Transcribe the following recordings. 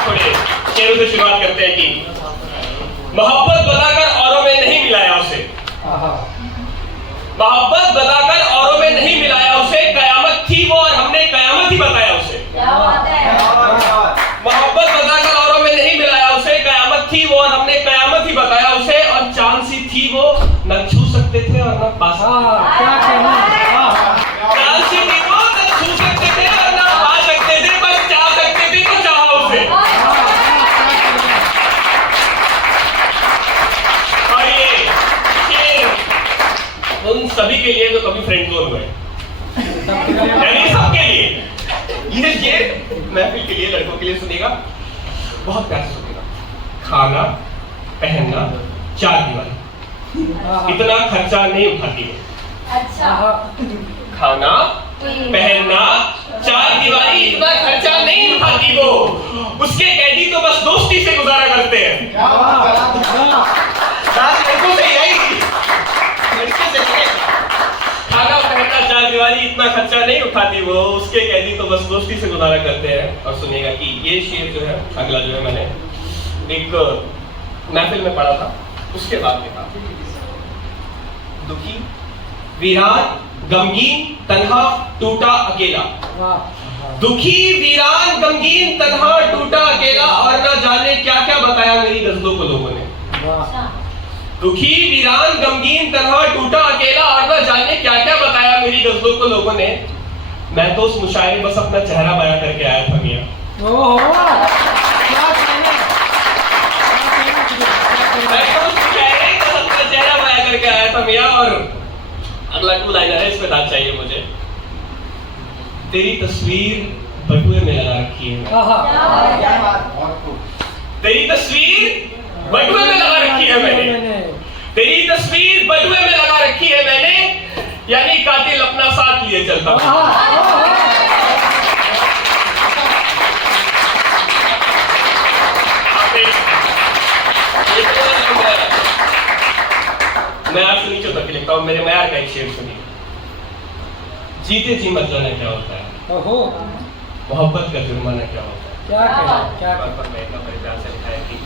थोड़े शेरों से शुरुआत करते हैं कि मोहब्बत बताकर औरों में नहीं मिलाया उसे, मोहब्बत बताकर औरों में नहीं मिलाया उसे, कयामत थी वो और हमने कयामत ही बताया उसे। मोहब्बत बताकर औरों में नहीं मिलाया उसे, कयामत थी वो और हमने कयामत ही बताया उसे, और चांद सी थी वो, न छू सकते थे और न पा सकते थे। चांद सी थी वो, न छू सकते थे और न पा सकते थे, बस चाह सकते थे तो चाहा उसे। और ये उन सभी के लिए जो कभी फ्रेंड जोन हुए, यानी सबके लिए, ये महफिल के लिए, लड़कों के लिए सुनेगा, बहुत प्यार से सुनेगा। खाना पहनना चार दीवारी, इतना खर्चा नहीं उठाती वो। अच्छा। खाना पहनना चार दीवारी, इतना खर्चा नहीं उठाती वो, उसके कैदी तो बस दोस्ती से गुजारा करते हैं। लड़कों से यही, लड़के से खाना पहनना चार दीवारी, इतना खर्चा नहीं उठाती वो, उसके कैदी तो बस दोस्ती से गुजारा करते हैं। और सुनिएगा कि ये शेर जो है, अगला जो है, मैंने एक महफिल में पढ़ा था, उसके बाद में था। दुखी वीरान गमगीन तन्हा टूटा अकेला, दुखी वीरान गमगीन तन्हा टूटा अकेला, और ना जाने क्या क्या बताया मेरी गजलों को लोगों ने। दुखी वीरान गमगीन तन्हा टूटा अकेला, और ना जाने क्या क्या बताया मेरी गजलों को लोगों ने। मैं तो उस मुशायरे बस अपना चेहरा बयां करके आया था मियां। मैं तो उस मुशायरे बस अपना चेहरा बयां करके आया था मियां। और अगला टू लाइनर है, इस पे दाद चाहिए मुझे। तेरी तस्वीर बटुए में लगा रखी है, तेरी तस्वीर बटुए में लगा रखी है मैंने, तेरी तस्वीर बटुए में लगा रखी है मैंने, यानी कातिल अपना साथ लिए चलता हूं। मैं आपसे नीचे तक लिखता हूं, मेरे मयार का एक शेर सुनिए। जीते जी मत जाना क्या होता है, मोहब्बत का जुर्माना क्या होता है। क्या प्यार से लिखा है कि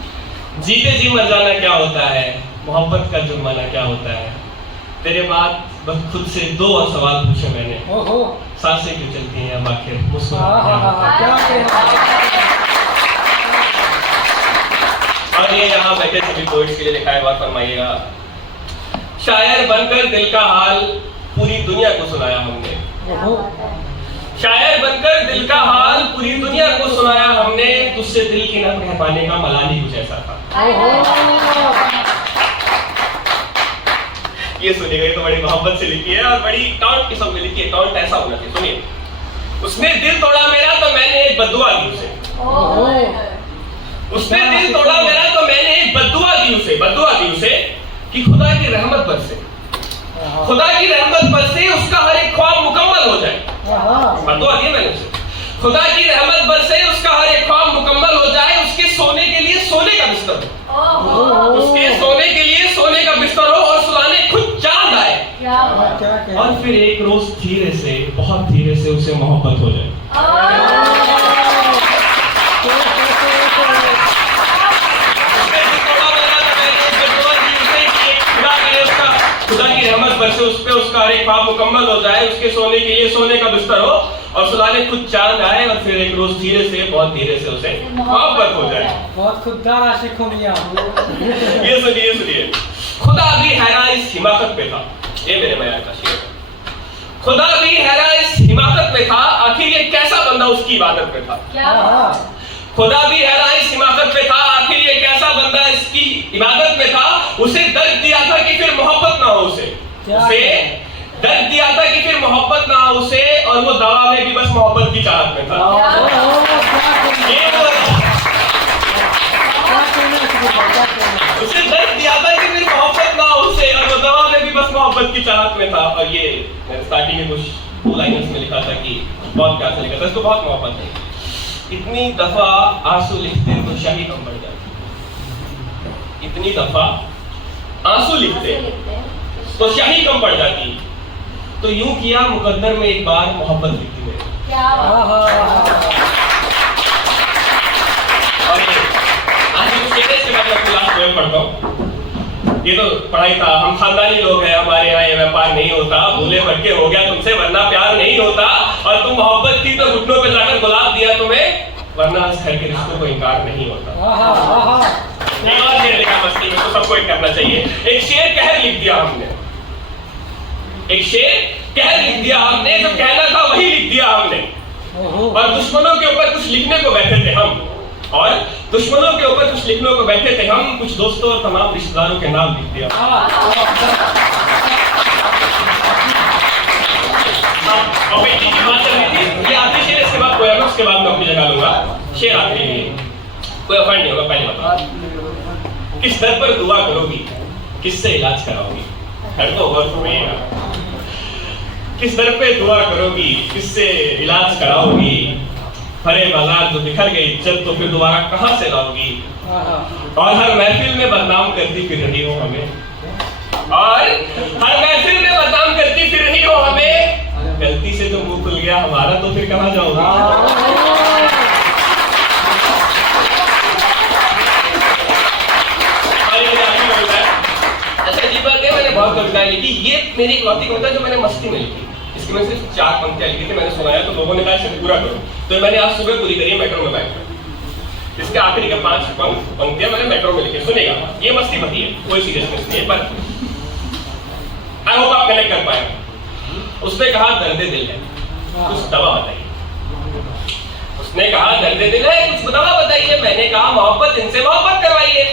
जीते जी मर जाना क्या होता है, मोहब्बत का जुर्माना क्या होता है। तेरे बाद बस खुद से दो और सवाल पूछे मैंने, सांसें क्यों चलती हैं अब आखिर, और ये यहाँ बैठे सभी पोइट्स के लिए लिखा है, बात फरमाइएगा। शायर बनकर दिल का हाल पूरी दुनिया को सुनाया हमने, शायर बनकर दिल का हाल पूरी दुनिया को सुनाया हमने, तुझसे दिल की न कह पाने का मलाल ही कुछ ऐसा था। ये सुनिएगा, ये तो बड़ी मोहब्बत से लिखी है और बड़ी टॉन्ट किस्म में लिखी है। टॉन्ट ऐसा होना चाहिए, सुनिए। उसने दिल तोड़ा मेरा तो मैंने एक बद्दुआ दी उसे, उसने दिल तोड़ा मेरा तो मैंने एक बद्दुआ दी उसे, बद्दुआ दी उसे कि खुदा की रहमत बरसे, खुदा की रहमत बरसे, उसका हर एक ख्वाब मुकम्मल हो जाए। बद्दुआ दी मैंने उसे, खुदा की रहमत बरसे, उसका हर एक ख्वाब मुकम्मल हो जाए, उसके सोने के लिए सोने का बिस्तर हो, उसके सोने के लिए सोने का बिस्तर हो, और सुलाने खुद चांद आए, और फिर एक रोज धीरे से, बहुत धीरे से उसे मोहब्बत हो जाए। खुदा की रहमत बरसे उस पे, उसका हर एक ख्वाब मुकम्मल हो जाए, उसके सोने के लिए सोने का बिस्तर हो, और सुलाने खुद चांद आए, और फिर एक रोज धीरे से, बहुत धीरे से उसे मोहब्बत हो जाए। बहुत खुददार आशिक हो मियां। ये सुनिए, सुनिए। खुदा भी हैरान इस हिमाकत पे था, ये मेरे बयान का शेर। खुदा भी हैरान इस हिमाकत पे था, आखिर ये कैसा बंदा उसकी इबादत पे था। खुदा भी हैरान इस हिमाकत पे था, आखिर ये कैसा बंदा इसकी इबादत में था। उसे दर्द दिया था कि फिर मोहब्बत ना हो उसे, उसे दर्द दिया था कि फिर मोहब्बत ना हो उसे, और वो दवा में भी बस मोहब्बत की चाहत में था। उसे दर्द दिया था कि फिर मोहब्बत ना हो उसे, और वो दवा में भी बस मोहब्बत की चाहत में था। और ये स्टार्टिंग में कुछ लाइन्स में लिखा था कि बहुत प्यार से लिखा था, इसको बहुत मोहब्बत है। इतनी दफा आंसू लिखते तो शाही कम बढ़ जाती, इतनी दफा आंसू लिखते तो शाही कम पड़ जाती, तो यूं किया मुकद्दर में एक बार मोहब्बत लिख दी मैंने। क्या बात। और ये आज कुछ कहने से मैं अपनी लास्ट पोएम पढ़ता हूँ। ये तो पढ़ाई था, हम खानदानी लोग हैं, हमारे यहाँ ये व्यापार नहीं होता, भूले भटके हो गया तुमसे वरना प्यार नहीं होता, और तुम मोहब्बत थी तो घुटनों पे जाकर गुलाब दिया तुम्हें, वरना इस घर के रिश्तों को इनकार नहीं होता। एक और शेर लिखा मस्ती में, तो सबको एक करना चाहिए। एक शेर कहर लिख दिया हमने, एक शेर कहर लिख दिया हमने, जो कहना था वही लिख दिया हमने, और दुश्मनों के ऊपर कुछ लिखने को बैठे थे हम, और दुश्मनों के ऊपर कुछ लिखने को बैठे थे हम, कुछ दोस्तों और तमाम रिश्तेदारों के नाम लिख दिया। और बेटी की बात चल रही थी, ये आखिरी शेर, इसके बाद पोएम, उसके बाद मैं अपनी जगह लूंगा। शेर आखिरी है, कोई ऑफेंड नहीं होगा। पहले बताओ, किस दर पर दुआ करोगी, किससे इलाज कराओगी? हर तो गौर सुनिएगा। किस दर पे दुआ करोगी, किससे इलाज कराओगी? हरे बाजार जो बिखर गई इज्जत, तो फिर दोबारा कहां से लाओगी? और हर महफिल में बदनाम करती फिर रही हो हमें, और हर महफिल में बदनाम करती फिर रही हो हमें, गलती से जो मुंह खुल गया हमारा, तो फिर कहां जाओगी? अच्छा जी, पर मैंने बहुत कविताएं लिखी, ये मेरी इकलौती कविता जो मैंने मस्ती में लिखी। इसकी मैंने सिर्फ 4 पंक्तियां लिखी थी, मैंने सुनाया तो लोगों ने कहा इसे पूरा करो, तो मैंने आज सुबह पूरी करी मेट्रो में बैठ। इसके आखिरी के 5 पंक्तियां मैंने मेट्रो में लिखी, सुनेगा। ये मस्ती भरी है, कोई सीरियसनेस नहीं है, पर आई होप आप कनेक्ट कर पाए। उसने कहा दर्द दिल है, कुछ दवा बताइए। उसने कहा दर्द दिल है, कुछ दवा बताइए। मैंने कहा मोहब्बत, इनसे मोहब्बत करवाइए।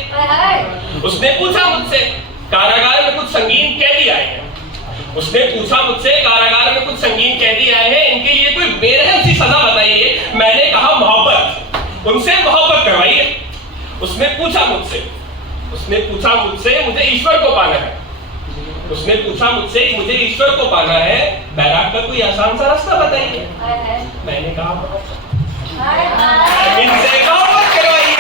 उसने पूछा मुझसे कारागार में कुछ संगीन कैदी आए हैं, उसने पूछा मुझसे कारागार में कुछ संगीन कैदी आए हैं, इनके लिए कोई बेरहम सी सजा बताइए। मैंने कहा मोहब्बत, उनसे मोहब्बत करवाइए। उसने पूछा मुझसे मुझे ईश्वर को पाना है। उसने पूछा मुझसे मुझे ईश्वर को पाना है, बैराग का कोई आसान सा रास्ता बताइए। मैंने कहा इनसे मोहब्बत करवाइए।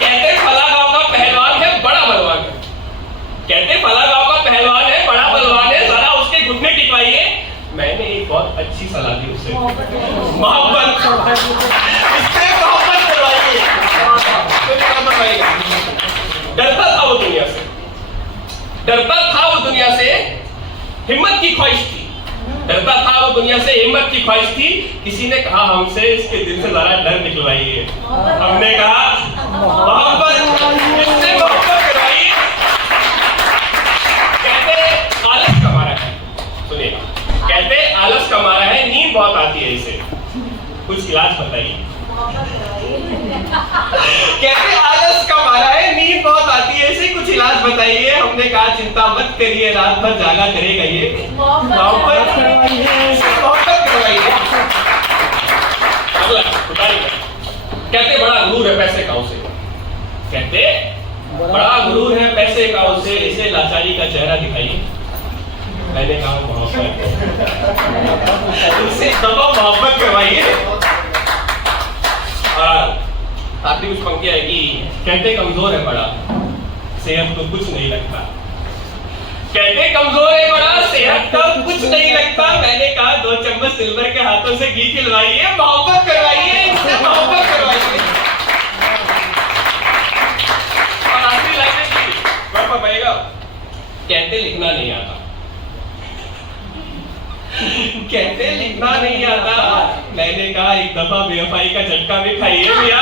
कहते फला गांव का पहलवान है बड़ा बलवान है, कहते फला गांव का पहलवान है बड़ा बलवान है, जरा उसके घुटने टिकवाइए। मैंने एक बहुत अच्छी सलाह दी उसे, मोहब्बत, इससे मोहब्बत करवाइए। डरता था वो दुनिया से, डरता था वो दुनिया से, हिम्मत की ख्वाहिश थी। डरता था वो दुनिया से, हिम्मत की ख्वाहिश थी। किसी ने कहा हमसे इसके दिल से जरा डर निकलवाइए। हमने कहा मोहब्बत, इससे मोहब्बत करवाइए। कहते आलस का मारा है, सुनिए, कहते आलस का मारा है, नींद बहुत आती है इसे, कुछ इलाज बताइए। कहते आलस का मारा है, नींद बहुत आती है इसे, कुछ इलाज बताइए। हमने कहा चिंता मत करिए, रात भर जागा करेगा ये, मोहब्बत करवाइए। अगला कहते बड़ा गुरूर है पैसे का उसे, कहते बड़ा गुरूर है पैसे का उसे, इसे लाचारी का चेहरा दिखाइए। मैंने कहा मोहब्बत, इसे मोहब्बत करवाइए। आखिरी कुछ पंक्तियां है कि कहते कमजोर है बड़ा, सेहत को कुछ नहीं लगता। कहते कमजोर है बड़ा, सेहत का कुछ नहीं लगता। मैंने कहा 2 चम्मच सिल्वर के हाथों से घी खिलवाइए, मोहब्बत करवाइए, इनसे मोहब्बत करवाइए। और आखिरी लाइन की वह फरमाएगा, कहते लिखना नहीं आता, कहते लिखना नहीं आता। मैंने कहा एक दफा बेवफाई का झटका भी खाइए भैया।